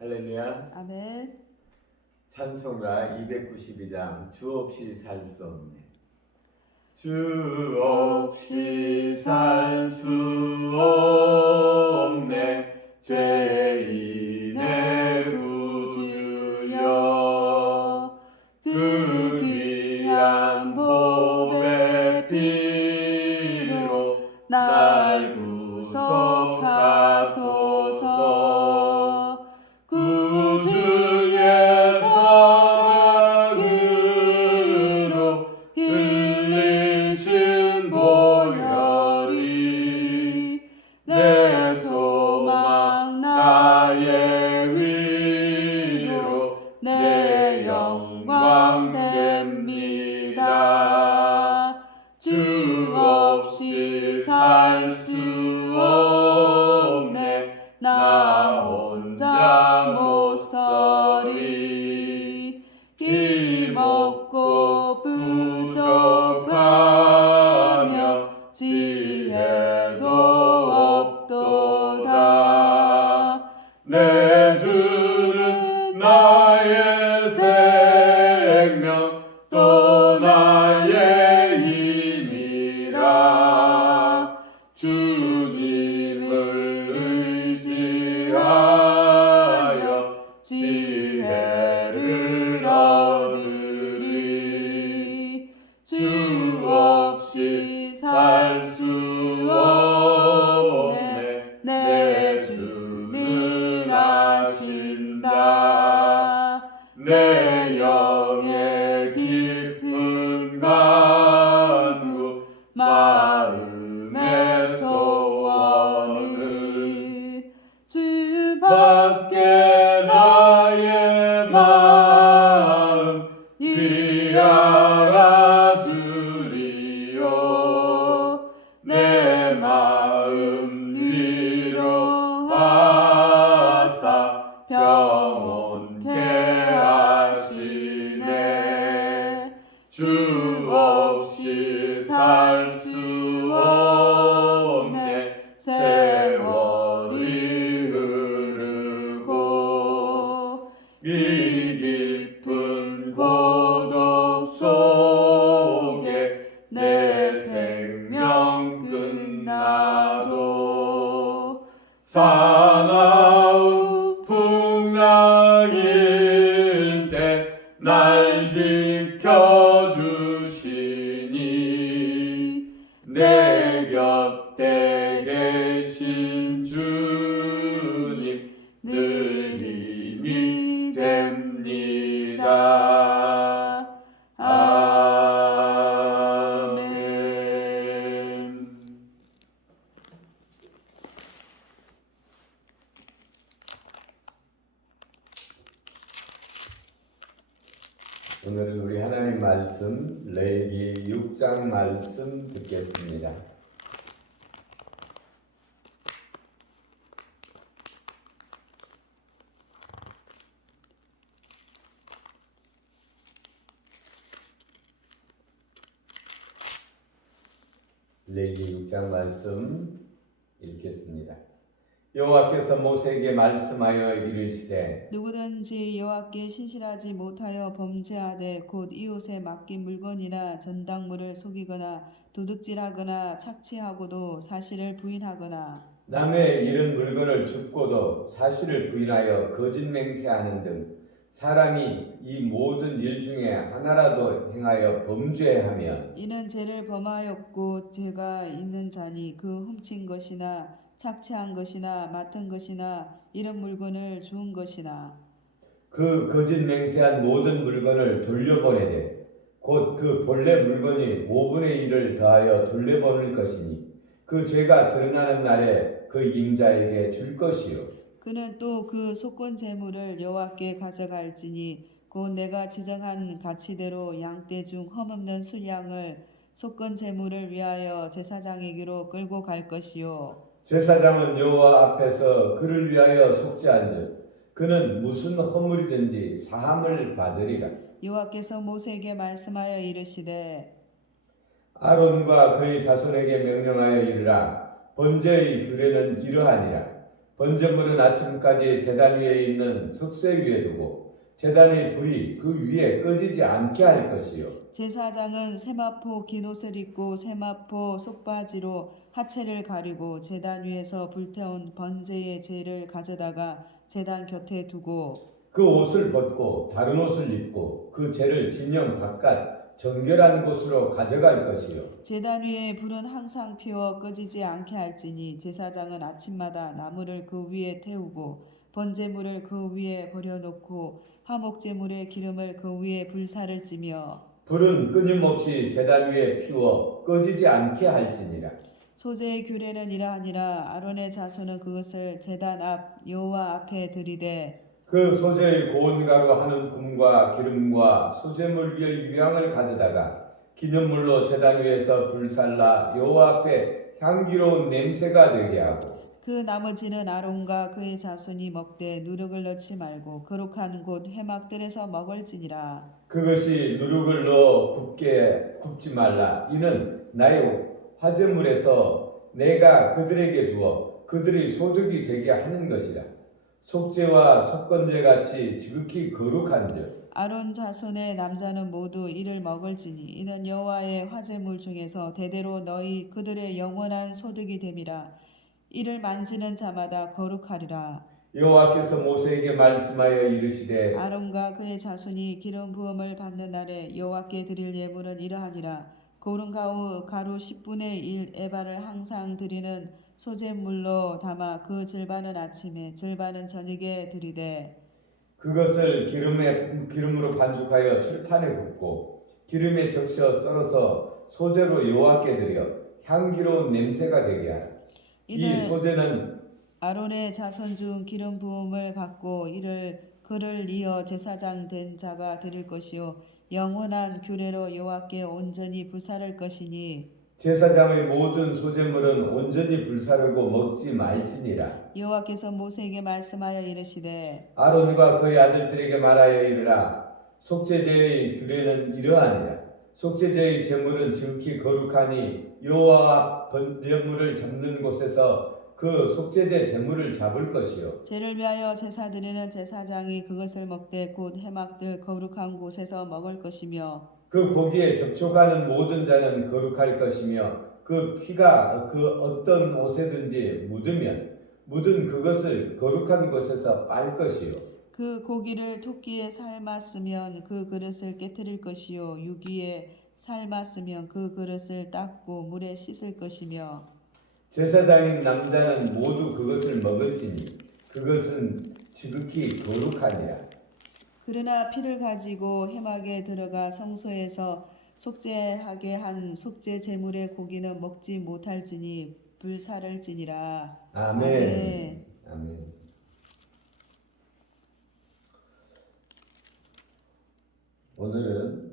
할렐루야. 아멘. 찬송가 292장 주 없이 살 수 없네. 주 없이 살 수 없네. 죄인의 구주여, 그 귀한 보배 피로 날 구속하소서. 구주의 사랑으로 흘리신 보혈이 내 소망 나의 위로 내 영광 됩니다. 주 없이 살 수 없네. 나 혼자 못 서리. 힘없고 부족하며 지혜도 없도다. 내 주는 나의 생명 또 나의 힘이라. 주님을 의지하여 지혜를 얻으리. 주 없이 살 수 없네. 내 주는 아신다. 내 영의 깊은 간구 마음의 소원을 주밖에 나의 마음 이 알아주리요. 내 마음 위로하사 평온케 하시네. 주 없이 살 수 없네. 세월이 흐르고 이 깊은 고독 속에 내 생명 끝나도 사나운 풍랑일 때 날 지켜주시니 내 곁에 계신 주님 늘 힘이 됩니다. 아멘. 오늘은 우리 하나님 말씀 레위기 6장 말씀 듣겠습니다. 레위기 6장 말씀 읽겠습니다. 여호와께서 모세에게 말씀하여 이르시되 누구든지 여호와께 신실하지 못하여 범죄하되 곧 이웃에 맡긴 물건이나 전당물을 속이거나 도둑질하거나 착취하고도 사실을 부인하거나 남의 잃은 물건을 줍고도 사실을 부인하여 거짓 맹세하는 등 사람이 이 모든 일 중에 하나라도 행하여 범죄하면 이는 죄를 범하였고 죄가 있는 자니 그 훔친 것이나 착취한 것이나 맡은 것이나 잃은 물건을 주운 것이나 그 거짓 맹세한 모든 물건을 돌려보내되 곧 그 본래 물건이 5분의 1을 더하여 돌려보낼 것이니 그 죄가 드러나는 날에 그 임자에게 줄 것이요. 그는 또 그 속건 재물을 여호와께 가져갈지니 곧 내가 지정한 가치대로 양떼 중 흠없는 순양을 속건 재물을 위하여 제사장에게로 끌고 갈 것이요. 제사장은 여호와 앞에서 그를 위하여 속죄한즉 그는 무슨 허물이든지 사함을 받으리라. 여호와께서 모세에게 말씀하여 이르시되 아론과 그의 자손에게 명령하여 이르라. 번제의 규례는 이러하니라. 번제물은 아침까지 제단 위에 있는 석쇠 위에 두고 제단의 불이 그 위에 꺼지지 않게 할 것이요. 제사장은 세마포 긴 옷을 입고 세마포 속바지로 하체를 가리고 제단 위에서 불태운 번제의 재를 가져다가 제단 곁에 두고 그 옷을 벗고 다른 옷을 입고 그 재를 진영 바깥 정결한 곳으로 가져갈 것이요. 제단 위에 불은 항상 피워 꺼지지 않게 할지니 제사장은 아침마다 나무를 그 위에 태우고 번제물을 그 위에 버려놓고 화목제물의 기름을 그 위에 불사를 찌며 불은 끊임없이 제단 위에 피워 꺼지지 않게 할지니라. 소재의 규례는 이러하니라. 아론의 자손은 그것을 제단 앞 여호와 앞에 들이되 그 소재의 고운 가루 한 움큼과 기름과 소재물 위에 유향을 가져다가 기념물로 제단 위에서 불살라 여호와 앞에 향기로운 냄새가 되게 하고 그 나머지는 아론과 그의 자손이 먹되 누룩을 넣지 말고 거룩한 곳 회막들에서 먹을지니라. 그것이 누룩을 넣어 굽지 말라. 이는 나의 화제물에서 내가 그들에게 주어 그들의 소득이 되게 하는 것이라. 속죄와 속건제 같이 지극히 거룩한즉 아론 자손의 남자는 모두 이를 먹을지니 이는 여호와의 화제물 중에서 대대로 너희 그들의 영원한 소득이 됨이라. 이를 만지는 자마다 거룩하리라. 여호와께서 모세에게 말씀하여 이르시되 아론과 그의 자손이 기름 부음을 받는 날에 여호와께 드릴 예물은 이러하니라. 고른 가루 10분의 1 에바를 항상 드리는 소재물로 담아 그 절반은 아침에 절반은 저녁에 드리되 그것을 기름으로 반죽하여 철판에 굽고 기름에 적셔 썰어서 소재로 여호와께 드려 향기로운 냄새가 되게 하라. 이 이는 소재는 아론의 자손 중 기름 부음을 받고 그를 이어 제사장 된 자가 드릴 것이요 영원한 규례로 여호와께 온전히 불사를 것이니 제사장의 모든 소재물은 온전히 불사르고 먹지 말지니라. 여호와께서 모세에게 말씀하여 이르시되 아론과 그의 아들들에게 말하여 이르라. 속죄제의 규례는 이러하니라. 속죄제의 제물은 지극히 거룩하니 여호와 번제물을 잡는 곳에서 그 속죄제 제물을 잡을 것이요. 죄를 위하여 제사 드리는 제사장이 그것을 먹되 곧 해막들 거룩한 곳에서 먹을 것이며 그 고기에 접촉하는 모든 자는 거룩할 것이며 그 피가 그 어떤 옷에든지 묻은 그것을 거룩한 곳에서 빨 것이요. 그 고기를 토끼에 삶았으면 그 그릇을 깨뜨릴 것이요 유기에 삶았으면 그 그릇을 닦고 물에 씻을 것이며 제사장인 남자는 모두 그것을 먹을지니 그것은 지극히 거룩하니라. 그러나 피를 가지고 해막에 들어가 성소에서 속죄하게 한 속죄 제물의 고기는 먹지 못할지니 불사를지니라. 아멘. 아멘. 오늘은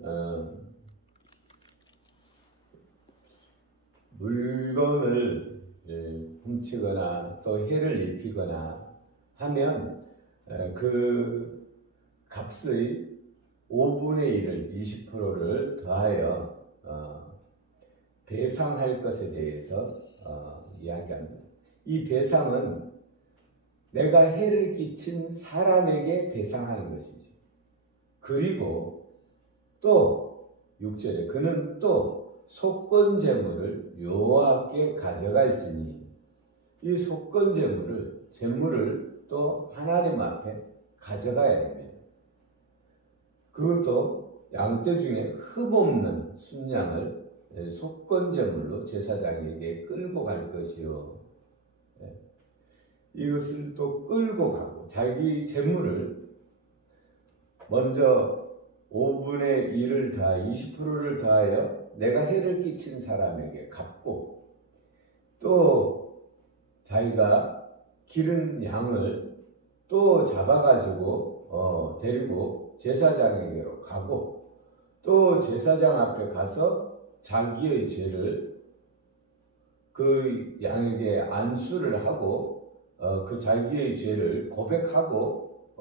물건을 훔치거나 또 해를 입히거나 하면 그 값의 5분의 1을 20%를 더하여 배상할 것에 대해서 이야기합니다. 이 배상은 내가 해를 끼친 사람에게 배상하는 것이지. 그리고 또 6절에 그는 또 속건제물을 여호와께 가져갈지니 이 제물을 또 하나님 앞에 가져가야 됩니다. 그것도 양떼 중에 흠없는 순양을 속건제물로 제사장에게 끌고 갈 것이요. 이것을 또 끌고 가고 자기 제물을 먼저 5분의 1을 다 20%를 더하여 내가 해를 끼친 사람에게 갚고 또 자기가 기른 양을 또 잡아가지고 데리고 제사장에게로 가고 또 제사장 앞에 가서 자기의 죄를 그 양에게 안수를 하고 그 자기의 죄를 고백하고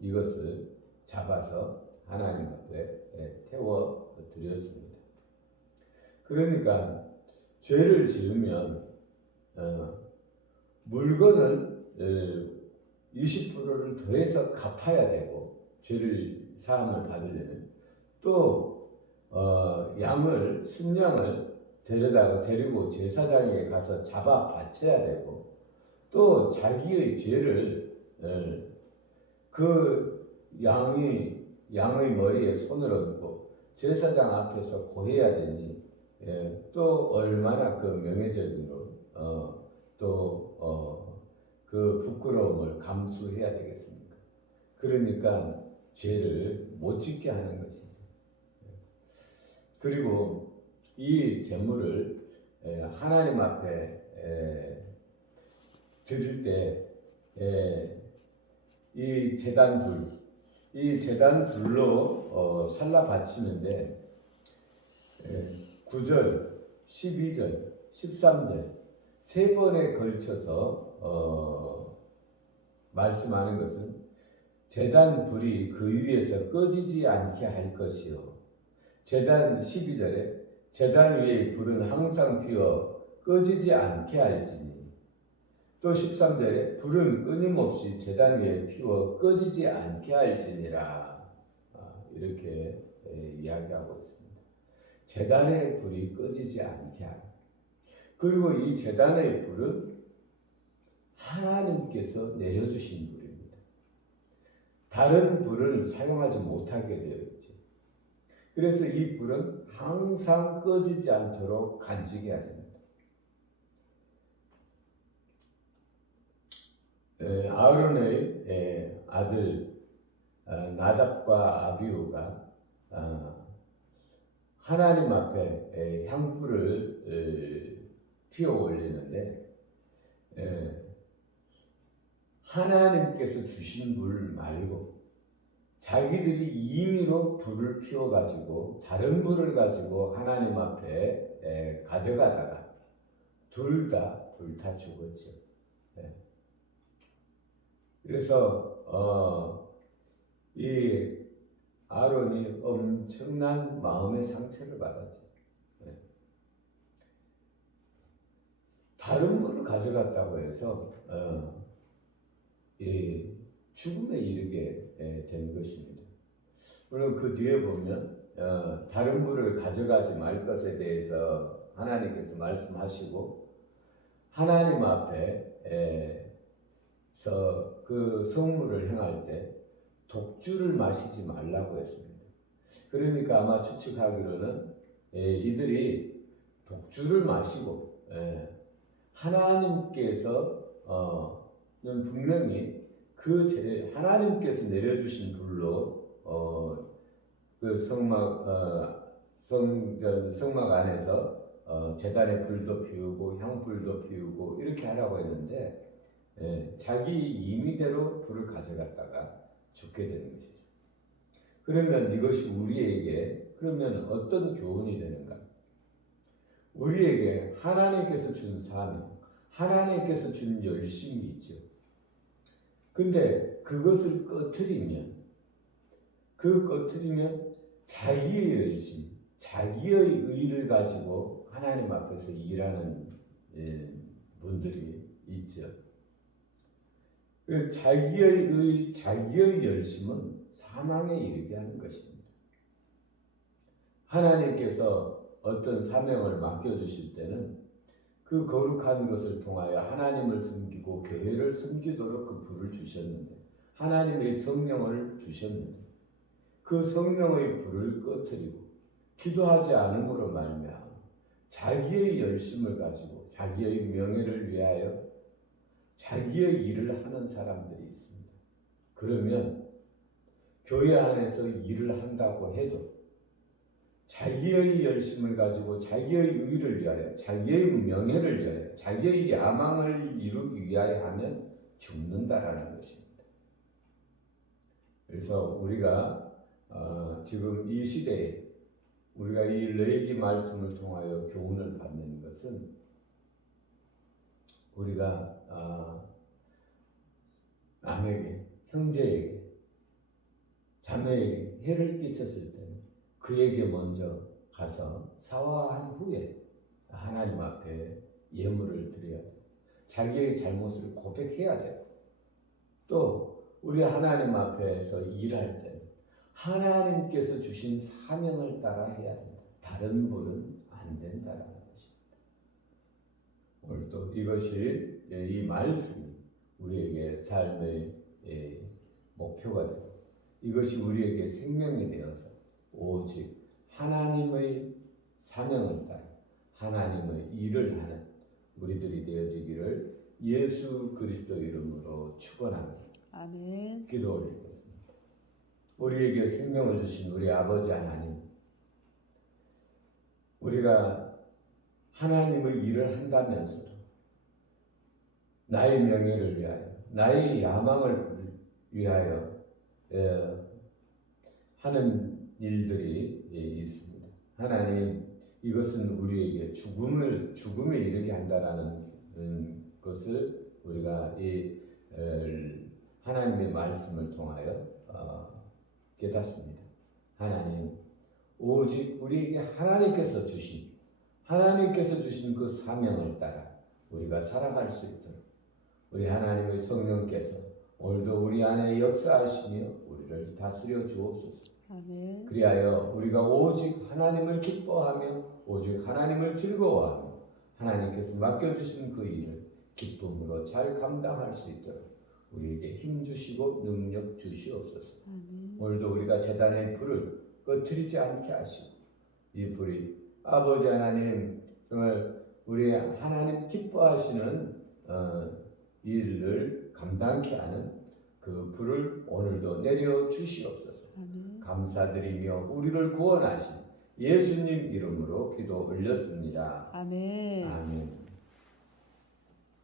이것을 잡아서 하나님 앞에 태워 드렸습니다. 그러니까 죄를 지으면 물건은 20%를 더해서 갚아야 되고, 죄를 사함을 받으려면 또 양을 순양을 데리고 제사장에게 가서 잡아 바쳐야 되고, 또 자기의 죄를 그 양의 머리에 손을 얹고 제사장 앞에서 고해야 되니, 또 얼마나 그 명예적으로 그 부끄러움을 감수해야 되겠습니까? 그러니까 죄를 못 짓게 하는 것이죠. 그리고 이 제물을 하나님 앞에 드릴 때 이 제단 불로 살라 바치는데 9절, 12절, 13절 세 번에 걸쳐서 말씀하는 것은 제단 불이 그 위에서 꺼지지 않게 할 것이요. 제단 12절에 제단 위의 불은 항상 피어 꺼지지 않게 할지니, 또 13절에 불은 끊임없이 제단 위에 피워 꺼지지 않게 할지니라. 이렇게 이야기하고 있습니다. 제단의 불이 꺼지지 않게 하라. 그리고 이 제단의 불은 하나님께서 내려주신 불입니다. 다른 불을 사용하지 못하게 되어 있지. 그래서 이 불은 항상 꺼지지 않도록 간직해야 됩니다. 아론의 아들 나답과 아비후가 하나님 앞에 향불을 피워 올리는데, 하나님께서 주신 불 말고 자기들이 임의로 불을 피워가지고 다른 불을 가지고 하나님 앞에 가져가다가 둘 다 불타 죽었죠. 그래서 이 아론이 엄청난 마음의 상처를 받았죠. 다른 불을 가져갔다고 해서 이 죽음에 이르게 된 것입니다. 물론 그 뒤에 보면 다른 불을 가져가지 말 것에 대해서 하나님께서 말씀하시고, 하나님 앞에서 그 성물을 행할 때 독주를 마시지 말라고 했습니다. 그러니까 아마 추측하기로는 이들이 독주를 마시고 하나님께서는 분명히 하나님께서 내려주신 불로 그 성막 안에서 제단에 불도 피우고 향불도 피우고 이렇게 하라고 했는데, 자기 임의대로 불을 가져갔다가 죽게 되는 것이죠. 그러면 이것이 우리에게 그러면 어떤 교훈이 되는가? 우리에게 하나님께서 준 사명, 하나님께서 준 열심이 있죠. 근데 그것을 꺼트리면 자기의 열심, 자기의 의를 가지고 하나님 앞에서 일하는 분들이 있죠. 그래서 자기의 열심은 사망에 이르게 하는 것입니다. 하나님께서 어떤 사명을 맡겨주실 때는 그 거룩한 것을 통하여 하나님을 섬기고 교회를 섬기도록 그 불을 주셨는데, 하나님의 성령을 주셨는데, 그 성령의 불을 꺼뜨리고 기도하지 않음으로 말미암아 자기의 열심을 가지고 자기의 명예를 위하여 자기의 일을 하는 사람들이 있습니다. 그러면 교회 안에서 일을 한다고 해도 자기의 열심을 가지고 자기의 의를 위하여, 자기의 명예를 위하여, 자기의 야망을 이루기 위하여 하면 죽는다라는 것입니다. 그래서 우리가 지금 이 시대에 우리가 이 레위기 말씀을 통하여 교훈을 받는 것은, 우리가 남에게, 형제에게, 자매에게 해를 끼쳤을 때는 그에게 먼저 가서 사과한 후에 하나님 앞에 예물을 드려야 돼요. 자기의 잘못을 고백해야 돼요. 또 우리 하나님 앞에서 일할 때는 하나님께서 주신 사명을 따라 해야 된다. 다른 분은 안 된다라는 것입니다. 오늘 또 이것이 이 말씀이 우리에게 삶의 목표가 되고 이것이 우리에게 생명이 되어서 오직 하나님의 사명을 따라 하나님의 일을 하는 우리들이 되어지기를 예수 그리스도 이름으로 축원합니다. 아멘. 기도 올리겠습니다. 우리에게 생명을 주신 우리 아버지 하나님, 우리가 하나님의 일을 한다면서도 나의 명예를 위하여, 나의 야망을 위하여 하는 일들이 있습니다. 하나님, 이것은 우리에게 죽음에 이르게 한다라는 것을 우리가 이 하나님의 말씀을 통하여 깨닫습니다. 하나님, 오직 우리에게 하나님께서 주신 그 사명을 따라 우리가 살아갈 수 있도록 우리 하나님의 성령께서 오늘도 우리 안에 역사하시며 우리를 다스려 주옵소서. 아멘. 그리하여 우리가 오직 하나님을 기뻐하며 오직 하나님을 즐거워하며 하나님께서 맡겨주신 그 일을 기쁨으로 잘 감당할 수 있도록 우리에게 힘 주시고 능력 주시옵소서. 아멘. 오늘도 우리가 제단의 불을 꺼트리지 않게 하시고 이 불이 아버지 하나님 정말 우리 하나님 기뻐하시는 일을 감당케 하는 그 불을 오늘도 내려 주시옵소서. 아멘. 감사드리며 우리를 구원하신 예수님 이름으로 기도 올렸습니다. 아멘. 아멘.